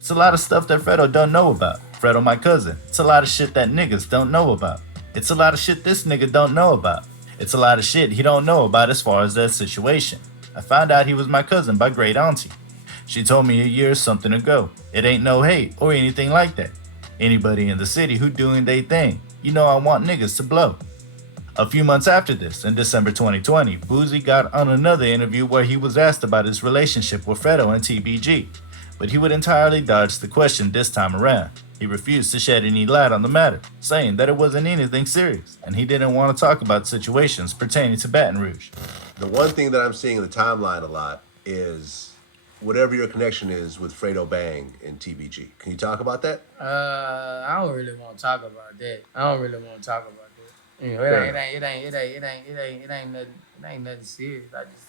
It's a lot of stuff that Fredo don't know about. Fredo my cousin. It's a lot of shit that niggas don't know about. It's a lot of shit this nigga don't know about. It's a lot of shit he don't know about as far as that situation. I found out he was my cousin by great auntie. She told me a year or something ago. It ain't no hate or anything like that. Anybody in the city who doing they thing, you know I want niggas to blow. A few months after this, in December 2020, Boosie got on another interview where he was asked about his relationship with Fredo and TBG, but he would entirely dodge the question this time around. He refused to shed any light on the matter, saying that it wasn't anything serious, and he didn't want to talk about situations pertaining to Baton Rouge. The one thing that I'm seeing in the timeline a lot is whatever your connection is with Fredo Bang and TBG. Can you talk about that? I don't really want to talk about that. You know, it ain't nothing serious.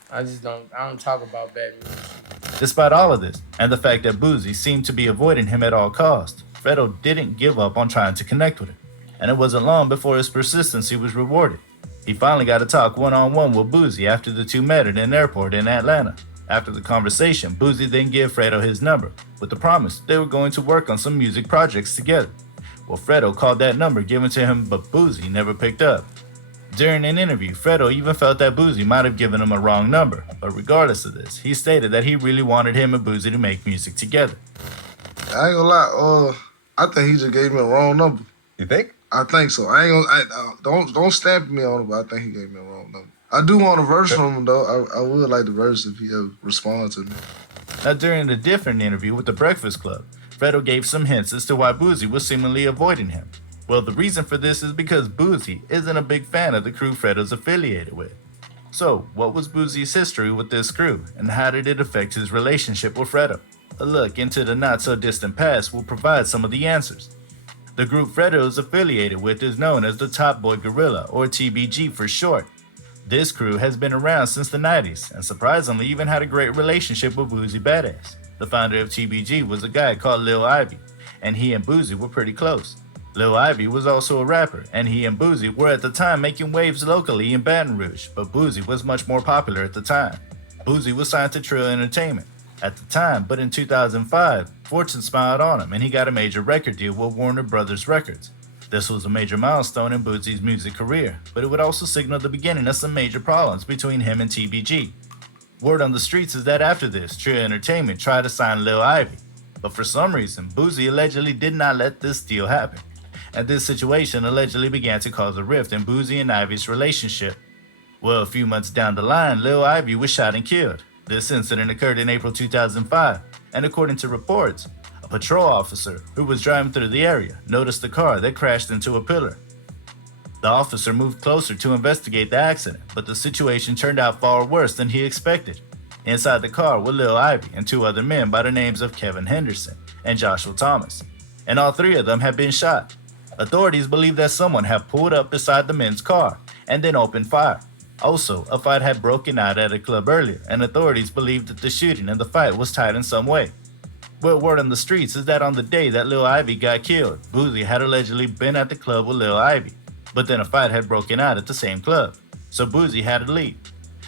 I don't talk about Baton Rouge. Despite all of this, and the fact that Boosie seemed to be avoiding him at all costs, Fredo didn't give up on trying to connect with him, and it wasn't long before his persistency was rewarded. He finally got to talk one-on-one with Boosie after the two met at an airport in Atlanta. After the conversation, Boosie then gave Fredo his number, with the promise they were going to work on some music projects together. Well, Fredo called that number given to him, but Boosie never picked up. During an interview, Fredo even felt that Boosie might have given him a wrong number, but regardless of this, he stated that he really wanted him and Boosie to make music together. I ain't gonna lie, I think he just gave me a wrong number. You think? I think so. Don't stamp me on it, but I think he gave me a wrong number. I do want a verse from him though. I would like the verse if he ever responds to me. Now, during a different interview with the Breakfast Club, Fredo gave some hints as to why Boosie was seemingly avoiding him. Well, the reason for this is because Boosie isn't a big fan of the crew Fredo's affiliated with. So, what was Boosie's history with this crew, and how did it affect his relationship with Fredo? A look into the not-so-distant past will provide some of the answers. The group Fredo is affiliated with is known as the Top Boy Gorilla, or TBG for short. This crew has been around since the 90s, and surprisingly even had a great relationship with Boosie Badass. The founder of TBG was a guy called Lil Ivy, and he and Boosie were pretty close. Lil Ivy was also a rapper, and he and Boosie were at the time making waves locally in Baton Rouge, but Boosie was much more popular at the time. Boosie was signed to Trill Entertainment at the time, but in 2005, fortune smiled on him and he got a major record deal with Warner Brothers Records. This was a major milestone in Boosie's music career, but it would also signal the beginning of some major problems between him and TBG. Word on the streets is that after this, Trill Entertainment tried to sign Lil Ivy, but for some reason, Boosie allegedly did not let this deal happen, and this situation allegedly began to cause a rift in Boosie and Ivy's relationship. Well, a few months down the line, Lil Ivy was shot and killed. This incident occurred in April 2005, and according to reports, a patrol officer who was driving through the area noticed a car that crashed into a pillar. The officer moved closer to investigate the accident, but the situation turned out far worse than he expected. Inside the car were Lil Ivy and two other men by the names of Kevin Henderson and Joshua Thomas, and all three of them had been shot. Authorities believe that someone had pulled up beside the men's car and then opened fire. Also, a fight had broken out at a club earlier, and authorities believe that the shooting and the fight was tied in some way. Well, word on the streets is that on the day that Lil Ivy got killed, Boosie had allegedly been at the club with Lil Ivy, but then a fight had broken out at the same club, so Boosie had to leave.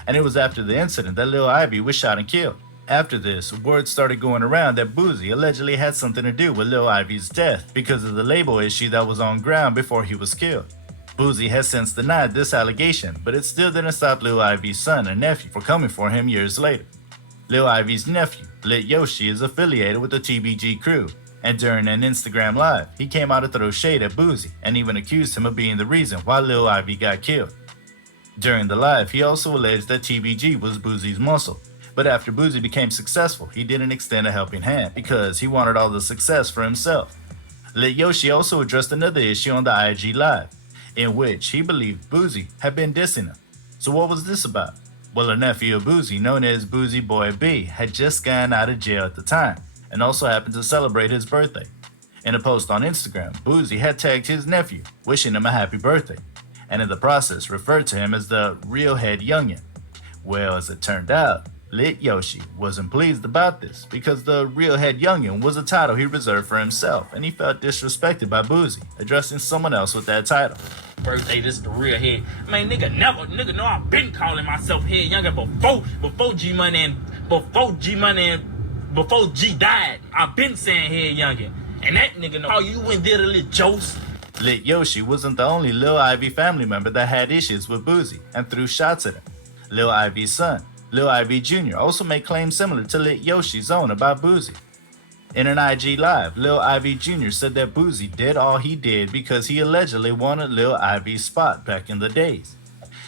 And it was after the incident that Lil Ivy was shot and killed. After this, word started going around that Boosie allegedly had something to do with Lil Ivy's death because of the label issue that was on ground before he was killed. Boosie has since denied this allegation, but it still didn't stop Lil Ivy's son and nephew from coming for him years later. Lil Ivy's nephew, Lit Yoshi, is affiliated with the TBG crew, and during an Instagram live, he came out to throw shade at Boosie and even accused him of being the reason why Lil Ivy got killed. During the live, he also alleged that TBG was Boosie's muscle, but after Boosie became successful, he didn't extend a helping hand because he wanted all the success for himself. Lit Yoshi also addressed another issue on the IG live, in which he believed Boosie had been dissing him. So what was this about? Well, a nephew of Boosie, known as Boosie Boy B, had just gotten out of jail at the time, and also happened to celebrate his birthday. In a post on Instagram, Boosie had tagged his nephew, wishing him a happy birthday, and in the process referred to him as the real head youngin'. Well, as it turned out, Lit Yoshi wasn't pleased about this because the real head youngin' was a title he reserved for himself, and he felt disrespected by Boosie, addressing someone else with that title. Birthday, this is the real head. Man, nigga know I've been calling myself head younger before G Money and before G died, I've been saying Head Youngin. And that nigga know. Oh, you went there to little Jose. Lit Yoshi wasn't the only Lil Ivy family member that had issues with Boosie and threw shots at him. Lil Ivy's son, Lil Ivy Jr., also made claims similar to Lit Yoshi's own about Boosie. In an IG Live, Lil Ivy Jr. said that Boosie did all he did because he allegedly wanted Lil Ivy's spot back in the days.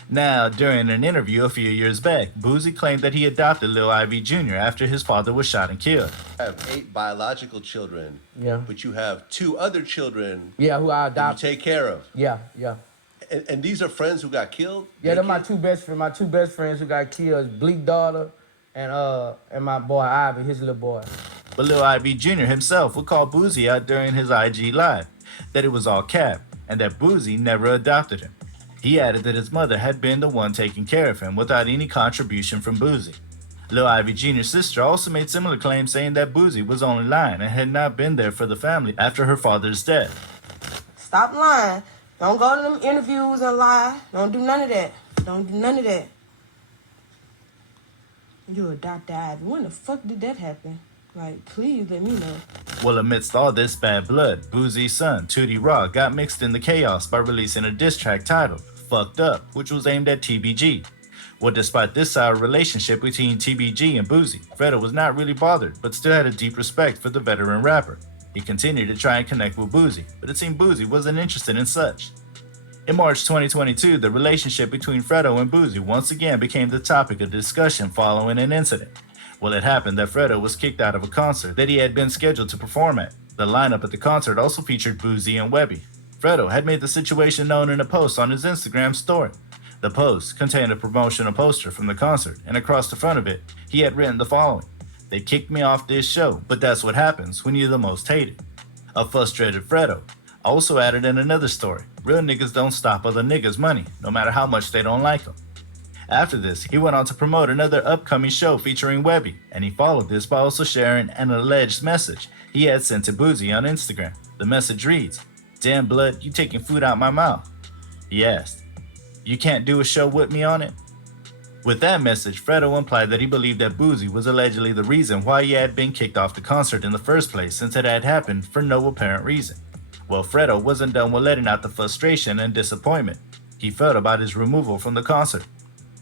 Now, during an interview a few years back, Boosie claimed that he adopted Lil Ivy Jr. after his father was shot and killed. You have 8 biological children, Yeah. but you have 2 other children Yeah, who I that you adopted. take care of. Yeah. And these are friends who got killed? Yeah, they're my Naked? two best friends. My 2 best friends who got killed is Bleak daughter and my boy Ivy, his little boy. But Lil Ivy Jr. himself would call Boosie out during his IG Live that it was all cap and that Boosie never adopted him. He added that his mother had been the one taking care of him without any contribution from Boosie. Lil Ivy Jr.'s sister also made similar claims saying that Boosie was only lying and had not been there for the family after her father's death. Stop lying. Don't go to them interviews and lie. Don't do none of that. Don't do none of that. You adopted Ivy. When the fuck did that happen? Like, please let me know. Well, amidst all this bad blood, Boosie's son, Tootie Raw, got mixed in the chaos by releasing a diss track titled Fucked Up, which was aimed at TBG. Well, despite this sour relationship between TBG and Boosie, Fredo was not really bothered, but still had a deep respect for the veteran rapper. He continued to try and connect with Boosie, but it seemed Boosie wasn't interested in such. In March 2022, the relationship between Fredo and Boosie once again became the topic of discussion following an incident. Well, it happened that Fredo was kicked out of a concert that he had been scheduled to perform at. The lineup at the concert also featured Boosie and Webby. Fredo had made the situation known in a post on his Instagram story. The post contained a promotional poster from the concert, and across the front of it, he had written the following: "They kicked me off this show, but that's what happens when you're the most hated." A frustrated Fredo also added in another story, "Real niggas don't stop other niggas' money, no matter how much they don't like them." After this, he went on to promote another upcoming show featuring Webby, and he followed this by also sharing an alleged message he had sent to Boosie on Instagram. The message reads, "Damn blood, you taking food out my mouth?" He asked, "You can't do a show with me on it?" With that message, Fredo implied that he believed that Boosie was allegedly the reason why he had been kicked off the concert in the first place, since it had happened for no apparent reason. Well, Fredo wasn't done with letting out the frustration and disappointment he felt about his removal from the concert.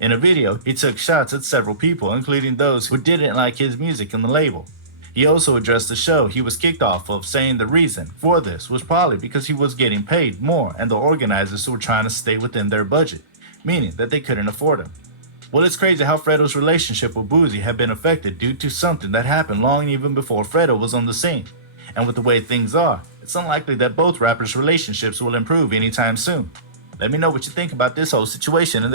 In a video, he took shots at several people, including those who didn't like his music and the label. He also addressed the show he was kicked off of, saying the reason for this was probably because he was getting paid more and the organizers were trying to stay within their budget, meaning that they couldn't afford him. Well, it's crazy how Fredo's relationship with Boosie had been affected due to something that happened long even before Fredo was on the scene. And with the way things are, it's unlikely that both rappers' relationships will improve anytime soon. Let me know what you think about this whole situation in the